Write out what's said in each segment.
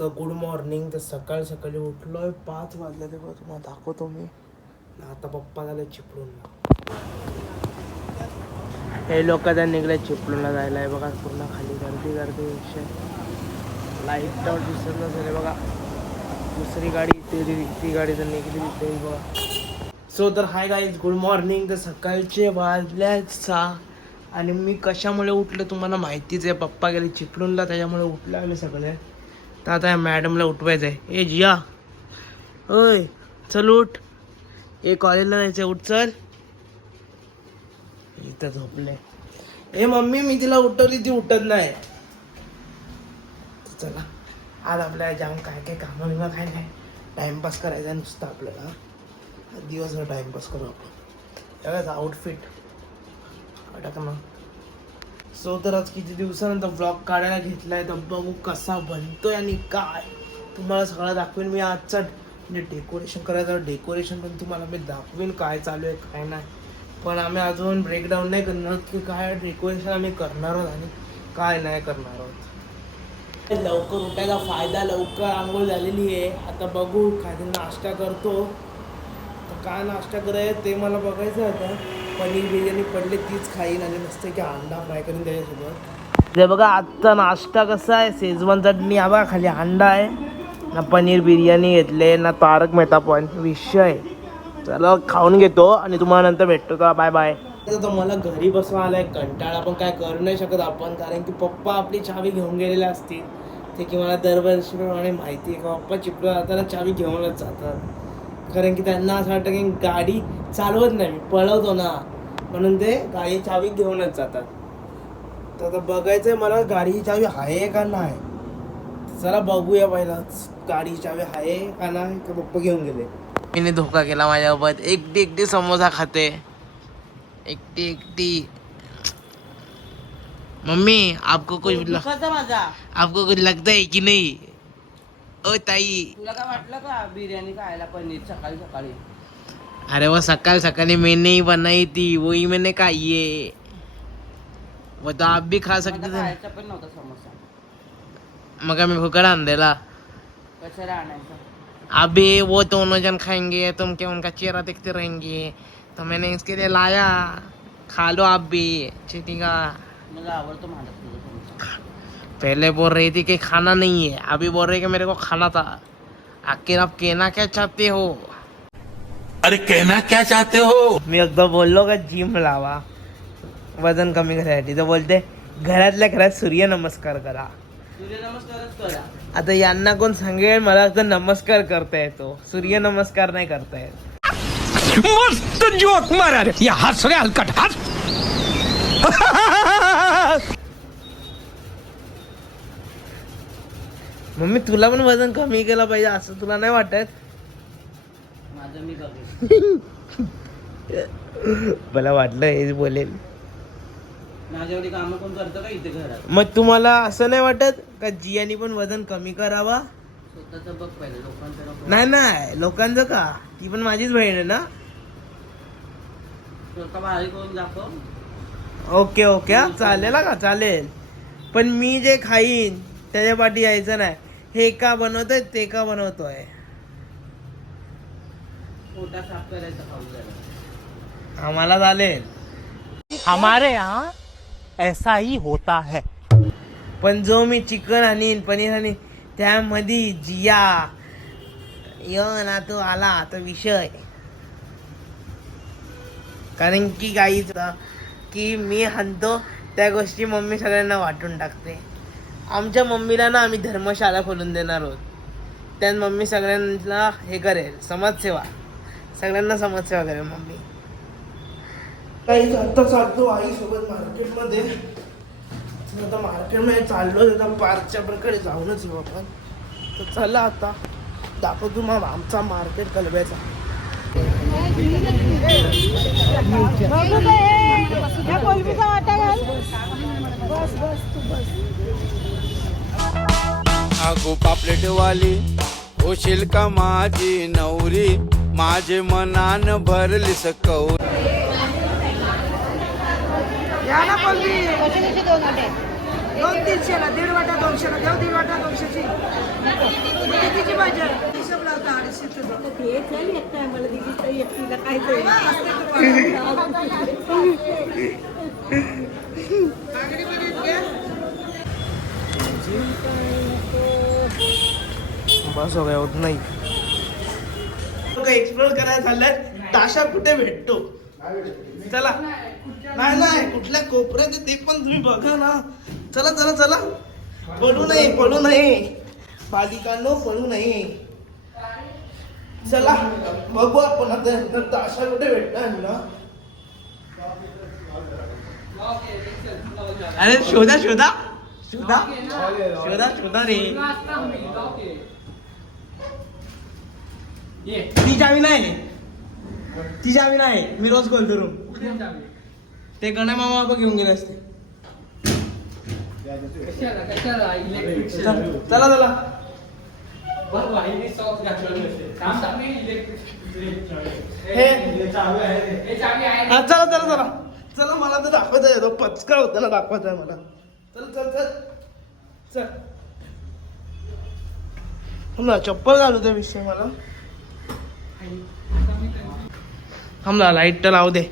तर good morning. तर सकाळी सकाळी उठलोय 5 वाजले. तेव्हा तुम्हाला दाखवतो मी. आता पप्पा झाले चिपळूणला. हे लोक त्या निघले चिपळूणला जायला आहे बघा. पूर्ण खाली गर्दी गर्दी विषय. लाईट आउट दिसत नसेल बघा. दुसरी गाडी ती गाडी तर निघली तिथे बघा. सो तर हाय गाईज, गुड मॉर्निंग. तर सकाळचे वाजल्या 6 आणि मी कशामुळे उठले तुम्हाला माहितीच आहे. पप्पा गेले चिपळूणला त्याच्यामुळे उठले आले सगळे. तर आता या मॅडमला उठवायचं आहे. ए जिया, ओय चल उठ. ए कॉलेजला जायचं, उठ चल. इथं झोपले. ए मम्मी मी तिला उठवली, ती उठत नाही. चला आज आपल्याला जाम काय काय कामं बिमं काय नाही. टाइमपास करायचा नुसतं आपल्याला. दिवसभर टाइमपास करू आपण. त्यावेळेस आउटफिट टाकणं. सो तर आज किती दिवसानंतर ब्लॉग काढायला घेतलाय. तर बघू कसा बनतोय आणि काय तुम्हाला सगळं दाखवेन मी. आजचा म्हणजे डेकोरेशन करायचं, डेकोरेशन पण तुम्हाला मी दाखवेन काय चालू आहे काय नाही. पण आम्ही अजून ब्रेकडाऊन नाही करणार की काय डेकोरेशन आम्ही करणार आहोत आणि काय नाही करणार आहोत. लवकर उठायचा फायदा, लवकर आंघोळ झालेली आहे. आता बघू काय नाश्ता करतो. तर काय नाश्ता करायचं ते मला बघायचं आता. पनीर बिर्याणी पडले तीच खाईन आणि मस्त की अंडा फ्राय करून त्याच्यासोबत. ते बघा आजचा नाश्ता कसा आहे. शेजवान चटणी हा बघा, खाली अंडा आहे ना. पनीर बिर्याणी घेतले ना. तारक मेहता पण विषय. चला खाऊन घेतो आणि तुम्हाला नंतर भेटतो. का बाय बाय. तर मला घरी बसवा आलाय कंटाळा. पण काय करू नाही शकत आपण, कारण की पप्पा आपली चावी घेऊन गेलेले असतील. ते की मला दरवर्षीप्रमाणे माहिती आहे का पप्पा चिपळूण जाताना चावी घेऊनच जातात. कारण की त्यांना असं वाटतं की गाडी चालवत नाही मी, पळवतो ना, म्हणून ते गाडी चावी घेऊनच जातात. तर आता बघायचं आहे मला गाडीची चावी आहे का नाही. जरा बघूया पहिला गाडीची चावी आहे का नाही का पप्पा घेऊन गेले. मी धोका केला माझ्यासोबत. एकटी एकटी समोसा खाते, एकटी एकटी. मम्मी आपको कुछ लगता है की नहीं. ओ ताई तुला काय वाटलं का बिर्याणी खायला पनीर सकाळी सकाळी. अरे वो सकाल सकाली मैंने ही बनाई थी, वही मैंने खाई है. वो तो आप भी खा सकते थे. खायचा पण नव्हता समोसा. मगर मैं फुकट अंधेला. कशाला आणायचा. अभी वो दोनों जन खाएंगे, तुम क्या उनका चेहरा देखते रहेंगे. तो मैंने इसके लिए लाया. खा लो आप भी. चीटी का मला आवडतो माझा तुझा समोसा. पहले बोल रही थी कि खाना नहीं है, अभी बोल रही कि मेरे को खाना था. आखिर आप कहना क्या चाहते हो. अरे कहना क्या चाहते हो. मी एकदा बोललो का जिम लावा वजन कमी करायसाठी. तर बोलते घरातल्या घरात सूर्य नमस्कार करा. सूर्य नमस्कारच करा. आता यांना कोण सांगेल मला तर नमस्कार करता येतो, सूर्य नमस्कार नाही करता येत. मस्त जोक मारा रे. या हस रे हलकट हस. मम्मी तुला पण वजन कमी केलं पाहिजे असं तुला नाही वाटत. माझं मी बघेन. मला वाटलं हेच बोलेल. माझ्या एवढी कामं कोण करतं का इथे घरात. मग तुम्हाला असं नाही वाटत का जियानी पण वजन कमी करावा. स्वतःच बघ पाहिजे, लोकांचं नको. नाही नाही लोकांचं का, ती पण माझीच बहीण आहे ना. स्वतः बाहेर करून दाखव. ओके ओके हा चालेल का, चालेल. पण मी जे खाईन त्याच्या पाठी यायचं नाही. हे का बनवतोय ते का बनवतोय. पोटा साफ करायचा खाऊ जायला. आम्हाला चालेल. हमारे यहाँ ऐसा ही होता है. पण जो मी चिकन आणीन पनीर आणीन त्यामध्ये जिया यो ना तो आला तो विषय. कारण की गाईच की मी हाणतो त्या गोष्टी मम्मी सगळ्यांना वाटून टाकते. आमच्या मम्मीला ना आम्ही धर्मशाळा खोलून देणार आहोत. त्यात मम्मी सगळ्यांना हे करेल, समाजसेवा, सगळ्यांना समाजसेवा करेल मम्मी. काही आता चालतो आईसोबत मार्केटमध्ये. आता मार्केटमध्ये चाललो आता पार्कच्या कडे जाऊनच येऊ आपण. तर चला आता दाखवतो मग आमचा मार्केट कलब्याचा. अगो पापलेटवाली होशील का माझी नवरी. माझे मनान भरली सकौरी. या ना पल्ली. 200-300ला, 1.5 वाटा 200ला, देऊ 1.5 वाटा 200ची. कितीची पाहिजे? हिशोब लावता 250चं. बस हो गया होत नाही. एक्सप्लोर करायला चाललंय. ताशा कुठे भेटतो? चला. नाही कुठल्या कोपऱ्यात आहे ते पण तुम्ही बघा ना. चला चला चला. पडू नये बालिकांनो, पडू नये. चला बघू आपण आता ताशा कुठे भेटणार ना. अरे शोधा रे. ती चावी नाही. मी रोज कॉल करू. ते गणा मामा बाबा घेऊन गेले असते. चला चला मला तर दाखवायचा आहे. तो पचका होता ना, दाखवायचा आहे मला. चल हमला चप्पल घालू त्या विषय मला. हमला लाईट तर लावू दे.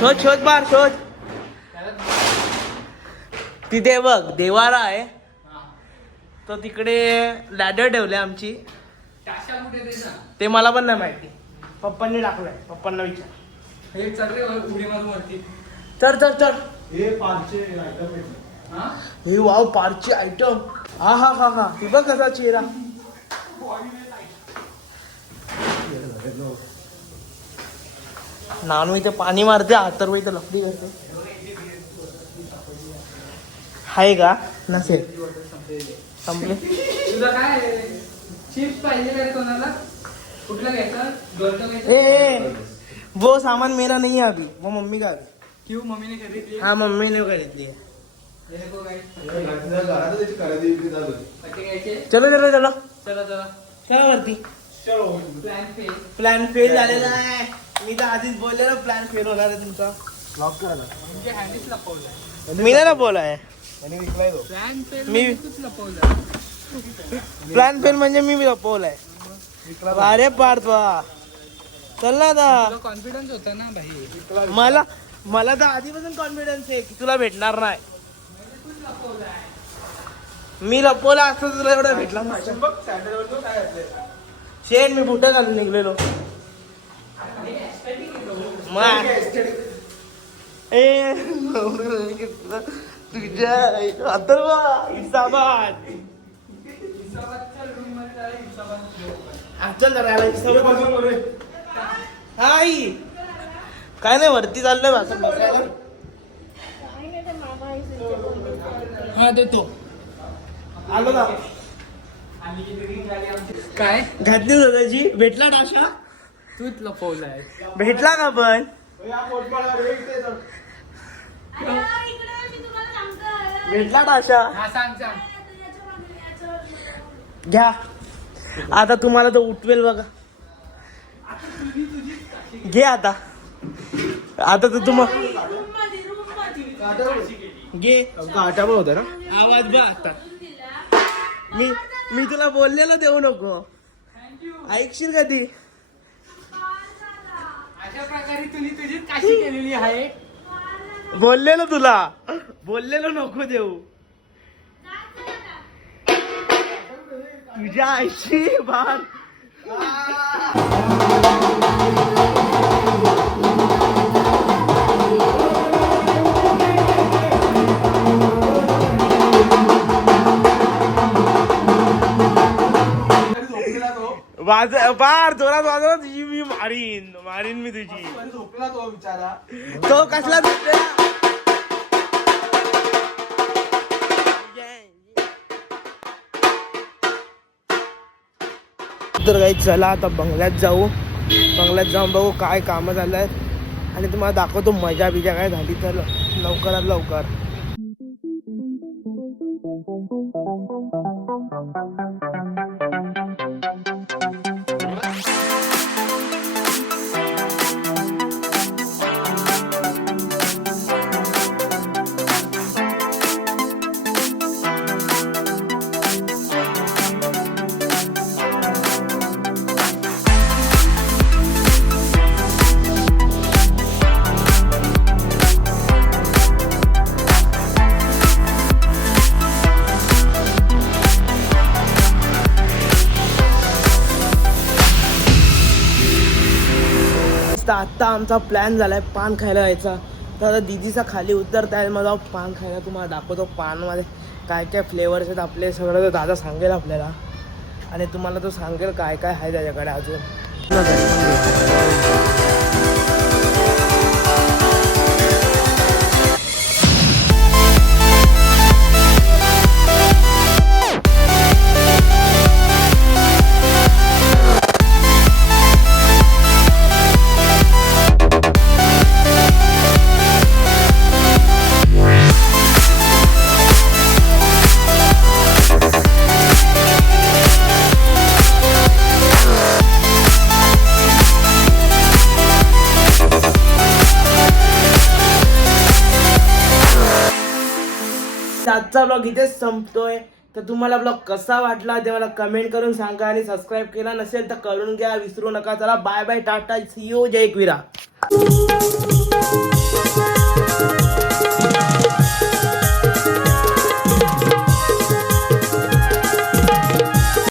शोध बार शोध. तिथे बघ देवारा आहे. तो तिकडे लॅडर ठेवले आमची. ते मला पण नाही माहिती. पप्पांनी टाकलंय. पप्पांना विचार. चल. हे वाव पारचे आयटम. हा तू बघ कसा चेहरा. नानू इथे पाणी मारते. अथर्व इथे लफडी करते. आहे का? नसेल. संपले. तुला काय चिप्स पाहिजे का कोणाला? कुठला घ्यायचा? ए वो सामान मेरा नहीं है अभी. वो मम्मी का. क्यों? मम्मी ने खरीद लिया. हाँ मम्मी ने खरीद लिया. चलो चला वरती. प्लॅन फेल झालेला आहे. मी तर आधीच बोललेलो प्लॅन फेल होणार आहे तुमचा. लॉक करायला म्हणजे हँडीच लपवलाय. मी नाही बोलाय. प्लॅन फेल मी लपवलाय. प्लॅन फेल म्हणजे मी लपवलाय. अरे पार्थवा चल ना आता. कॉन्फिडन्स होता ना भाई. मला तर आधीपासून कॉन्फिडन्स आहे की तुला भेटणार नाही. मी लपवला असतं तुला एवढं भेटला. शेण मी बुटं घालून निघलेलो. तुझ्या अथर्व हिसाबात. हाय काय नाही वरती चाललंय भाषण बघायला. हा देतो. आलो ना. काय घातली स्वतःची. भेटला टाशा. तूच लपवलाय. भेटला का पण. भेटला टाशा. हा सांग. घ्या. आता तुम्हाला तो उठवेल बघा. घे आता तर तुम्हाला घे. काटा पण होता ना. आवाज बघ आता. मी तुला बोललेलो देऊ नको. ऐकशील का ती. अशा प्रकारे तुझी काशी केलेली आहे. बोललेलो नको देऊ. तुझ्या आईशी बार. बार जोरात वाजवा. तुझी मी मारीन मी तुझी. झोपला तो बिचारा. तो कसला झोपला. तर काही चला आता बंगल्यात जाऊन बघू काय कामं झालं आहेत आणि तुम्हाला दाखवतो मजा बिजा काय झाली तर लवकरात लवकर. आमचा प्लॅन झाला आहे पान खायला जायचा. तर आता दिदीचा खाली उतरता आहे, मग जाऊ पान खायला. तुम्हाला दाखवतो पानमध्ये काय काय फ्लेवर्स आहेत आपले. सगळं तर दादा सांगेल आपल्याला आणि तुम्हाला तो सांगेल काय काय आहे त्याच्याकडे अजून. आजचा ब्लॉग इथेच संपतोय. तर तुम्हाला ब्लॉग कसा वाटला ते मला कमेंट करून सांगा आणि सबस्क्राईब केला नसेल तर करून घ्या, विसरू नका. चला bye bye, tata, see you, जय एकविरा.